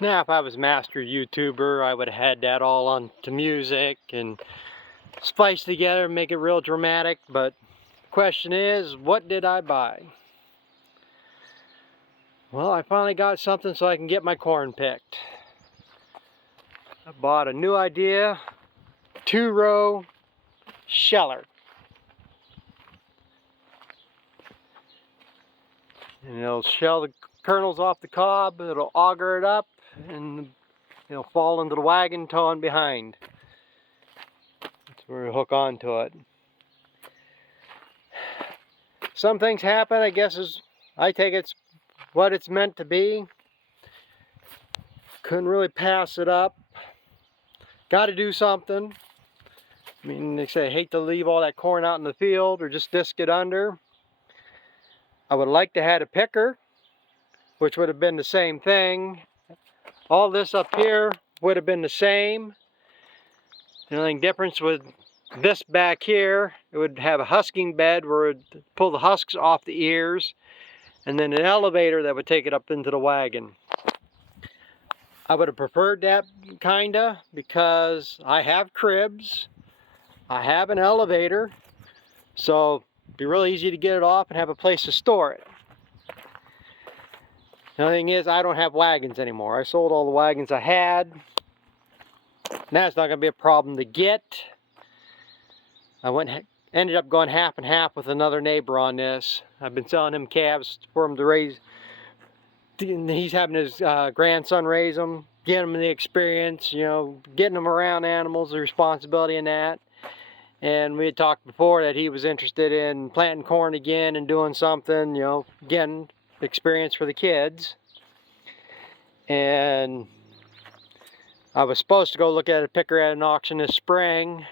Now, if I was master YouTuber, I would have had that all on to music and spliced together and make it real dramatic. But the question is, what did I buy? Well, I finally got something so I can get my corn picked. I bought a New Idea 2-row sheller. And it'll shell the kernels off the cob, it'll auger it up, and it'll fall into the wagon towing behind. That's where we hook onto it. Some things happen, I guess, I take it's what it's meant to be. Couldn't really pass it up. Got to do something. I mean, they say I hate to leave all that corn out in the field or just disc it under. I would like to have had a picker, which would have been the same thing. All this up here would have been the same. The only difference with this back here, it would have a husking bed where it would pull the husks off the ears, and then an elevator that would take it up into the wagon. I would have preferred that kinda, because I have cribs, I have an elevator, so it'd be really easy to get it off and have a place to store it. The only thing is, I don't have wagons anymore. I sold all the wagons I had. Now it's not going to be a problem to get. I ended up going half and half with another neighbor on this. I've been selling him calves for him to raise. He's having his grandson raise them, getting him the experience, you know, getting them around animals, the responsibility in that. And we had talked before that he was interested in planting corn again and doing something, you know, again, experience for the kids. And I was supposed to go look at a picker at an auction this spring.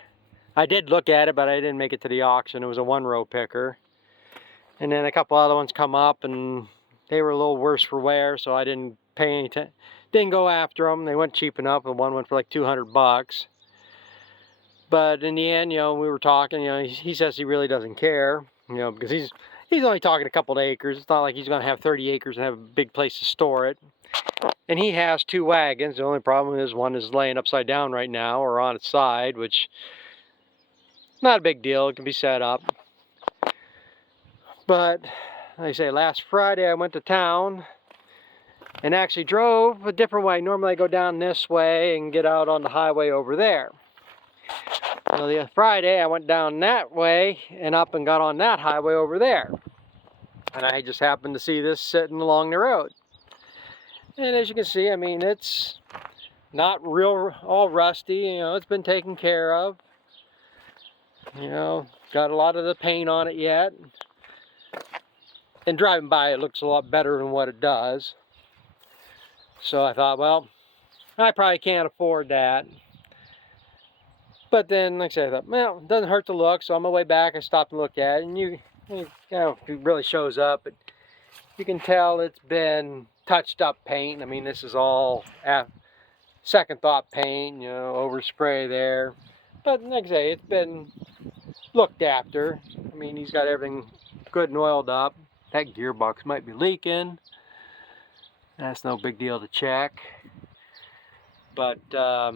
I did look at it, but I didn't make it to the auction. It was a 1-row picker. And then a couple other ones come up, and they were a little worse for wear, so I didn't pay any attention. Didn't go after them. They went cheap enough, and one went for like $200. But in the end, you know, we were talking, you know, he says he really doesn't care, you know, because he's only talking a couple of acres. It's not like he's going to have 30 acres and have a big place to store it. And he has 2 wagons. The only problem is one is laying upside down right now, or on its side, which not a big deal. It can be set up. But like I say, last Friday I went to town and actually drove a different way. Normally I go down this way and get out on the highway over there. Well, the Friday I went down that way and up and got on that highway over there. And I just happened to see this sitting along the road. And as you can see, I mean, it's not real all rusty, you know, it's been taken care of. You know, got a lot of the paint on it yet. And driving by it looks a lot better than what it does. So I thought, well, I probably can't afford that. But then, like I said, I thought, well, it doesn't hurt to look. So on my way back, I stopped and looked at it. And you know, it really shows up. But you can tell it's been touched up paint. I mean, this is all second thought paint, you know, overspray there. But like I say, it's been looked after. I mean, he's got everything good and oiled up. That gearbox might be leaking. That's no big deal to check. But I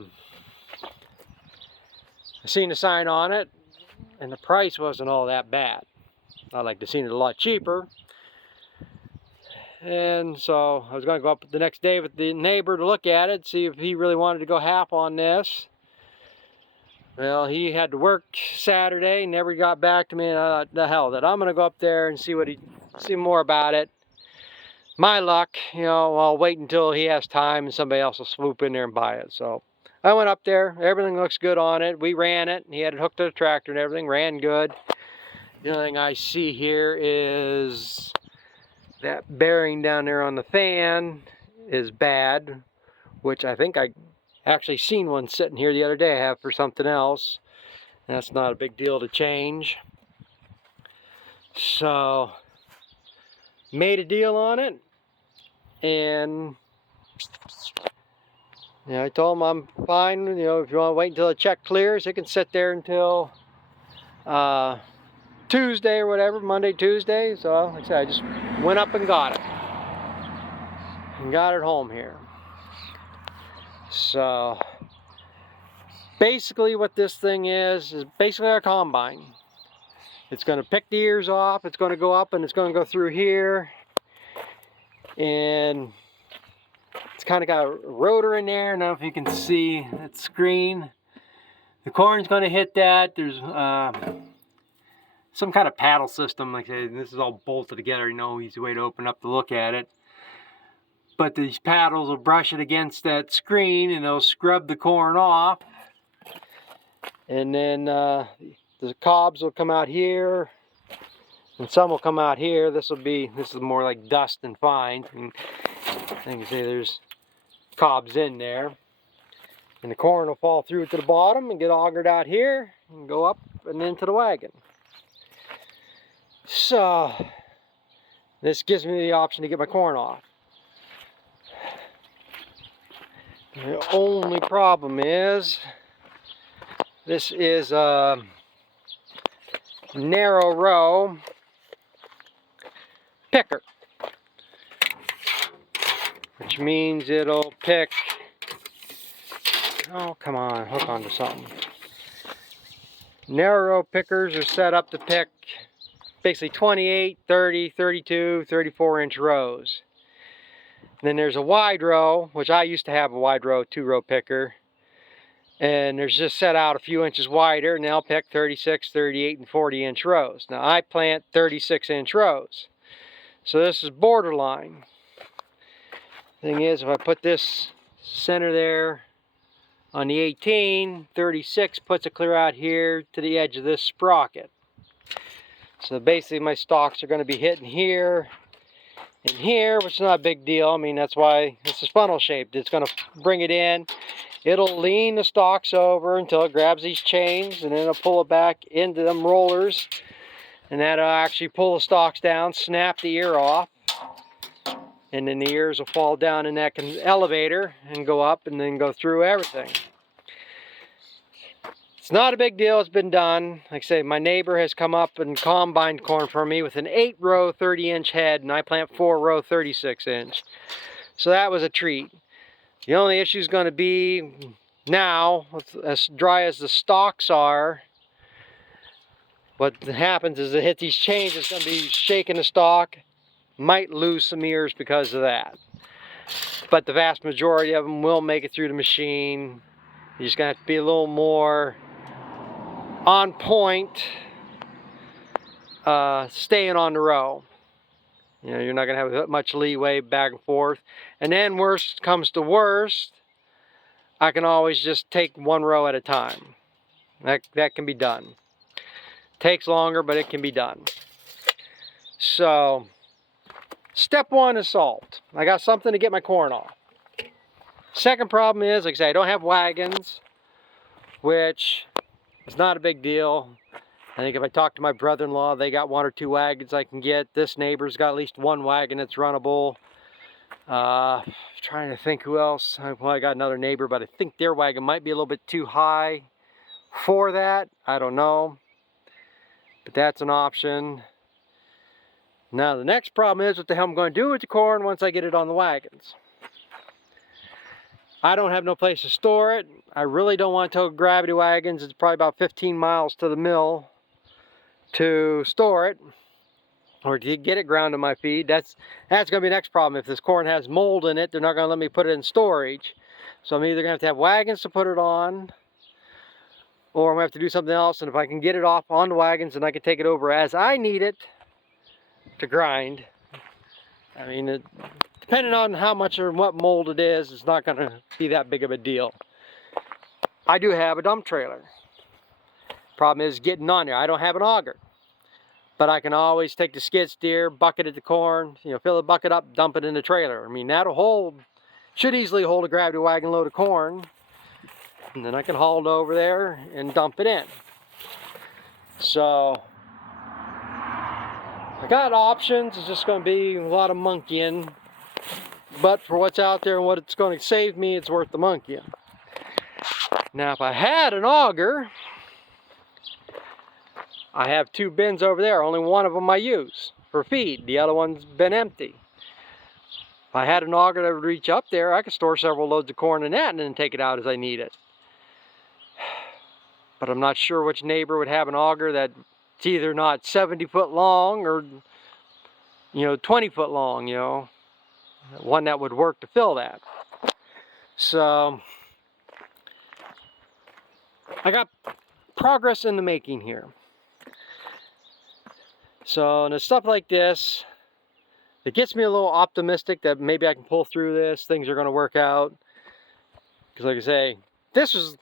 seen the sign on it, and the price wasn't all that bad. I'd like to seen it a lot cheaper. And so I was going to go up the next day with the neighbor to look at it, see if he really wanted to go half on this. Well, he had to work Saturday, never got back to me, and I thought, the hell that I'm going to go up there and see more about it. My luck, you know, I'll wait until he has time and somebody else will swoop in there and buy it. So I went up there, everything looks good on it. We ran it, he had it hooked to the tractor and everything, ran good. The only thing I see here is that bearing down there on the fan is bad, which I think I actually seen one sitting here the other day I have for something else. That's not a big deal to change. So made a deal on it, and you know, I told him I'm fine, you know, if you want to wait until the check clears, it can sit there until Tuesday or whatever, Monday, Tuesday. So like I said, I just went up and got it home here. So basically what this thing is basically our combine. It's going to pick the ears off, it's going to go up and it's going to go through here, and it's kind of got a rotor in there. I don't know if you can see that screen. The corn's going to hit that. There's some kind of paddle system, like this is all bolted together, you know, easy way to open up to look at it. But these paddles will brush it against that screen and they'll scrub the corn off. And then the cobs will come out here, and some will come out here. This is more like dust and fines. And you can see there's cobs in there. And the corn will fall through to the bottom and get augered out here and go up and into the wagon. So this gives me the option to get my corn off. The only problem is this is a narrow row picker, which means it'll pick, oh come on, hook onto something. Narrow row pickers are set up to pick basically 28, 30, 32, 34 inch rows. Then there's a wide row, which I used to have a wide row 2-row picker, and there's just set out a few inches wider, and they'll pick 36, 38, and 40 inch rows. Now I plant 36 inch rows, so this is borderline. Thing is, if I put this center there on the 18, 36 puts it clear out here to the edge of this sprocket. So basically my stalks are going to be hitting here and here, which is not a big deal. I mean, that's why this is funnel shaped. It's going to bring it in. It'll lean the stalks over until it grabs these chains, and then it'll pull it back into them rollers, and that'll actually pull the stalks down, snap the ear off, and then the ears will fall down in that elevator and go up and then go through everything. It's not a big deal, it's been done. Like I say, my neighbor has come up and combined corn for me with an 8-row 30-inch head, and I plant 4-row 36-inch. So that was a treat. The only issue is going to be now, as dry as the stalks are, what happens is it hit these chains, it's going to be shaking the stalk. Might lose some ears because of that. But the vast majority of them will make it through the machine. You're just going to have to be a little more on point, staying on the row. You know, you're not going to have much leeway back and forth. And then worst comes to worst, I can always just take 1 row at a time. That can be done. Takes longer, but it can be done. So, step 1 is salt. I got something to get my corn off. Second problem is, like I say, I don't have wagons, which is not a big deal. I think if I talk to my brother-in-law, they got 1 or 2 wagons I can get. This neighbor's got at least 1 wagon that's runnable. Trying to think who else. Well, I got another neighbor, but I think their wagon might be a little bit too high for that. I don't know. But that's an option. Now the next problem is what the hell I'm going to do with the corn once I get it on the wagons. I don't have no place to store it. I really don't want to tow gravity wagons. It's probably about 15 miles to the mill to store it or to get it ground to my feed. That's going to be the next problem. If this corn has mold in it, they're not going to let me put it in storage. So I'm either going to have wagons to put it on, or I'm going to have to do something else. And if I can get it off on the wagons, then I can take it over as I need it to grind. I mean, depending on how much or what mold it is, it's not going to be that big of a deal. I do have a dump trailer. Problem is getting on there. I don't have an auger, but I can always take the skid steer, bucket it the corn, you know, fill the bucket up, dump it in the trailer. I mean, that'll hold, should easily hold a gravity wagon load of corn, and then I can haul it over there and dump it in. So I got options. It's just going to be a lot of monkeying, but for what's out there and what it's going to save me, it's worth the monkeying. Now if I had an auger, I have 2 bins over there. Only one of them I use for feed. The other one's been empty. If I had an auger that would reach up there, I could store several loads of corn in that and then take it out as I need it. But I'm not sure which neighbor would have an auger that's either not 70 foot long or, 20 foot long, one that would work to fill that. So I got progress in the making here. So, and it's stuff like this that gets me a little optimistic that maybe I can pull through this, things are going to work out. Because like I say, this was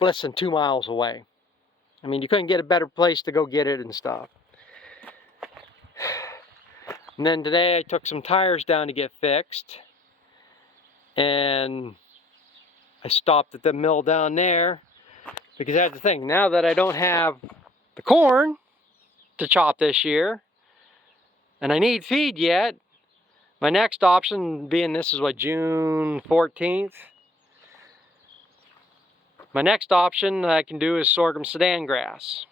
less than 2 miles away. I mean, you couldn't get a better place to go get it and stuff. And then today I took some tires down to get fixed. And I stopped at the mill down there. Because that's the thing, now that I don't have the corn to chop this year, and I need feed yet, my next option, being this is what, June 14th, my next option I can do is sorghum Sudan grass.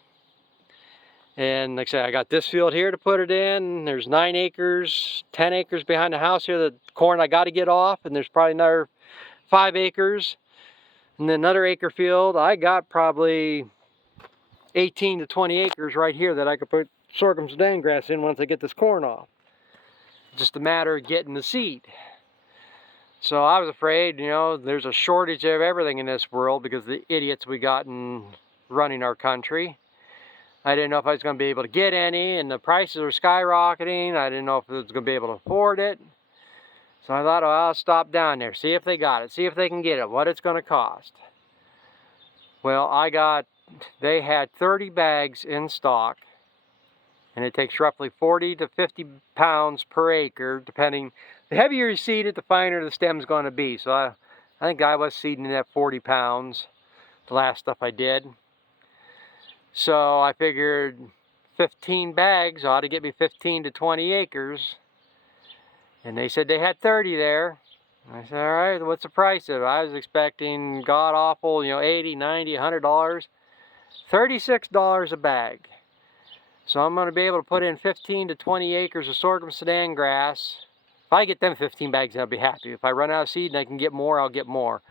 And like I said, I got this field here to put it in. There's 9 acres, 10 acres behind the house here, the corn I got to get off, and there's probably another 5 acres. And then another acre field, I got probably 18 to 20 acres right here that I could put sorghum Sudan grass in once I get this corn off. Just a matter of getting the seed. So I was afraid, there's a shortage of everything in this world because of the idiots we got in running our country. I didn't know if I was going to be able to get any, and the prices were skyrocketing. I didn't know if I was going to be able to afford it. So I thought, I'll stop down there, see if they got it, see if they can get it, what it's going to cost. Well, they had 30 bags in stock, and it takes roughly 40 to 50 pounds per acre, depending. The heavier you seed it, the finer the stem's going to be. So I think I was seeding it at 40 pounds, the last stuff I did. So I figured 15 bags ought to get me 15 to 20 acres. And they said they had 30 there. I said, all right, what's the price of it? I was expecting god-awful, $80, $90, $100. $36 a bag. So I'm going to be able to put in 15 to 20 acres of sorghum Sudan grass. If I get them 15 bags, I'll be happy. If I run out of seed and I can get more, I'll get more.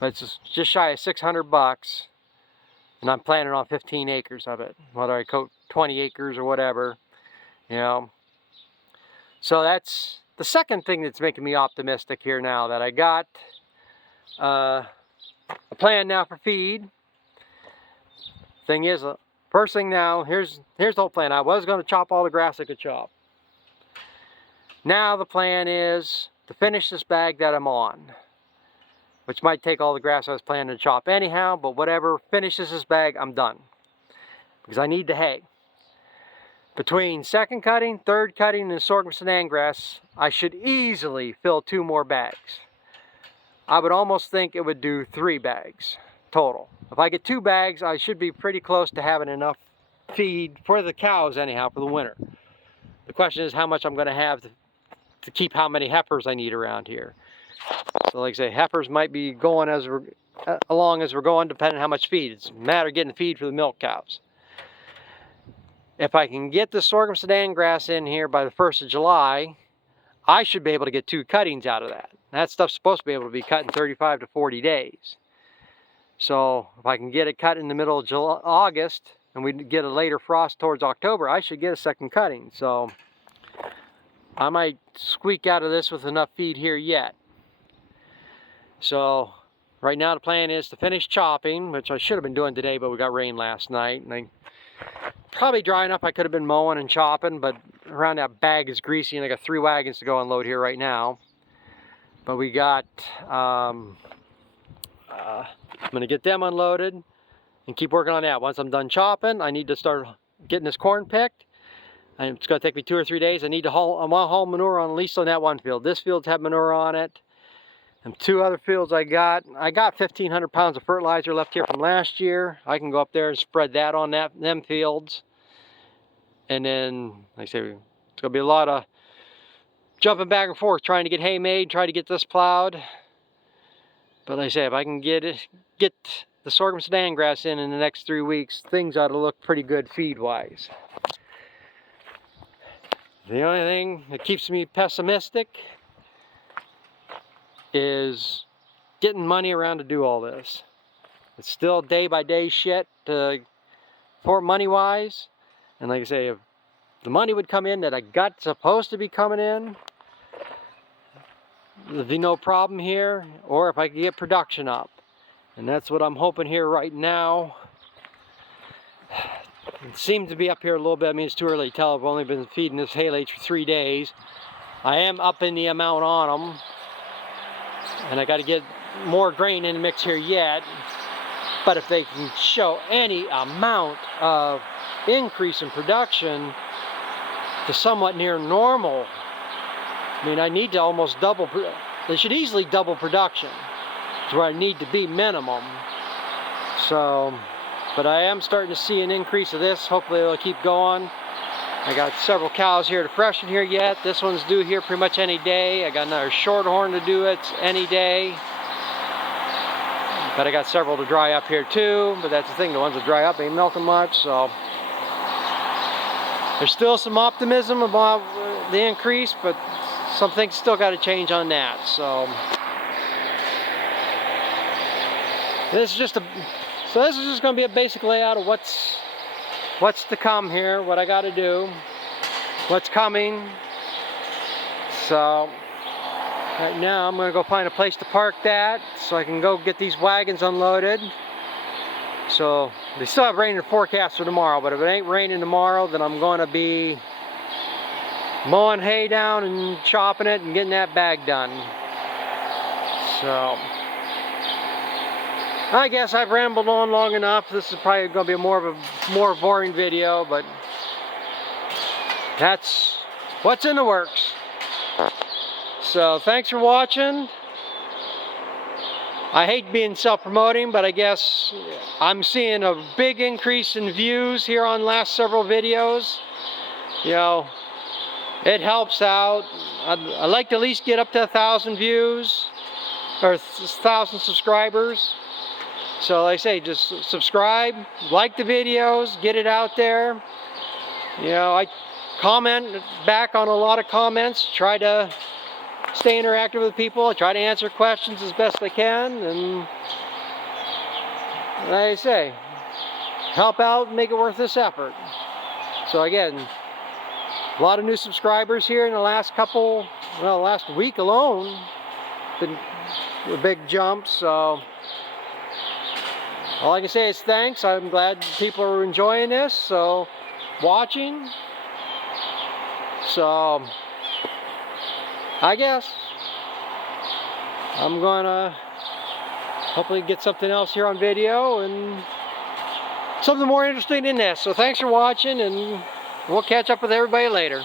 But it's just shy of $600, and I'm planning on 15 acres of it, whether I coat 20 acres or whatever, So that's the second thing that's making me optimistic here now, that I got a plan now for feed. Thing is, first thing now, here's the whole plan. I was going to chop all the grass I could chop. Now the plan is to finish this bag that I'm on, which might take all the grass I was planning to chop anyhow, but whatever finishes this bag, I'm done. Because I need the hay. Between second cutting, third cutting, and sorghum Sudan grass, I should easily fill 2 more bags. I would almost think it would do 3 bags total. If I get 2 bags, I should be pretty close to having enough feed for the cows anyhow for the winter. The question is how much I'm going to have to keep how many heifers I need around here. So like I say, heifers might be going along as we're going, depending on how much feed. It's a matter of getting feed for the milk cows. If I can get the sorghum Sudan grass in here by the 1st of July, I should be able to get 2 cuttings out of that. That stuff's supposed to be able to be cut in 35 to 40 days. So if I can get it cut in the middle of August, and we get a later frost towards October, I should get a second cutting. So I might squeak out of this with enough feed here yet. So right now the plan is to finish chopping, which I should have been doing today, but we got rain last night. And probably dry enough I could have been mowing and chopping, but around that bag is greasy, and I got 3 wagons to go unload here right now. But we got, I'm going to get them unloaded and keep working on that. Once I'm done chopping, I need to start getting this corn picked. And it's going to take me 2 or 3 days. I need to haul manure on, at least on that one field. This field's had manure on it. And 2 other fields I got 1,500 pounds of fertilizer left here from last year. I can go up there and spread that on them fields. And then, like I say, it's going to be a lot of jumping back and forth, trying to get hay made, try to get this plowed. But like I say, if I can get the sorghum Sudan grass in the next 3 weeks, things ought to look pretty good feed-wise. The only thing that keeps me pessimistic is getting money around to do all this. It's still day by day shit for money wise. And like I say, if the money would come in that I got supposed to be coming in, there'd be no problem here. Or if I could get production up. And that's what I'm hoping here right now. It seems to be up here a little bit. I mean, it's too early to tell. I've only been feeding this haylage for 3 days. I am upping the amount on them. And I got to get more grain in the mix here yet. But if they can show any amount of increase in production to somewhat near normal, I mean, I need to almost double. They should easily double production. It's where I need to be minimum. So, but I am starting to see an increase of this. Hopefully it'll keep going. I got several cows here to freshen here yet. This one's due here pretty much any day. I got another shorthorn to do it any day. But I got several to dry up here too. But that's the thing, the ones that dry up ain't milking much. So there's still some optimism about the increase, but some things still got to change on that. So this is just going to be a basic layout of what's to come here, what I got to do, what's coming. So right now I'm going to go find a place to park that so I can go get these wagons unloaded. So they still have rain in the forecast for tomorrow, but if it ain't raining tomorrow, then I'm going to be mowing hay down and chopping it and getting that bag done. So I guess I've rambled on long enough. This is probably going to be more boring video, but that's what's in the works. So thanks for watching. I hate being self-promoting, but I guess I'm seeing a big increase in views here on last several videos. You know, it helps out. I'd like to at least get up to 1,000 views or 1,000 subscribers. So like I say, just subscribe, like the videos, get it out there. You know, I comment back on a lot of comments, try to stay interactive with people. I try to answer questions as best I can, and like I say, help out and make it worth this effort. So again, a lot of new subscribers here in the last last week alone. Been a big jump, so all I can say is thanks. I'm glad people are enjoying this, so watching. So I guess I'm gonna hopefully get something else here on video and something more interesting than this. So thanks for watching, and we'll catch up with everybody later.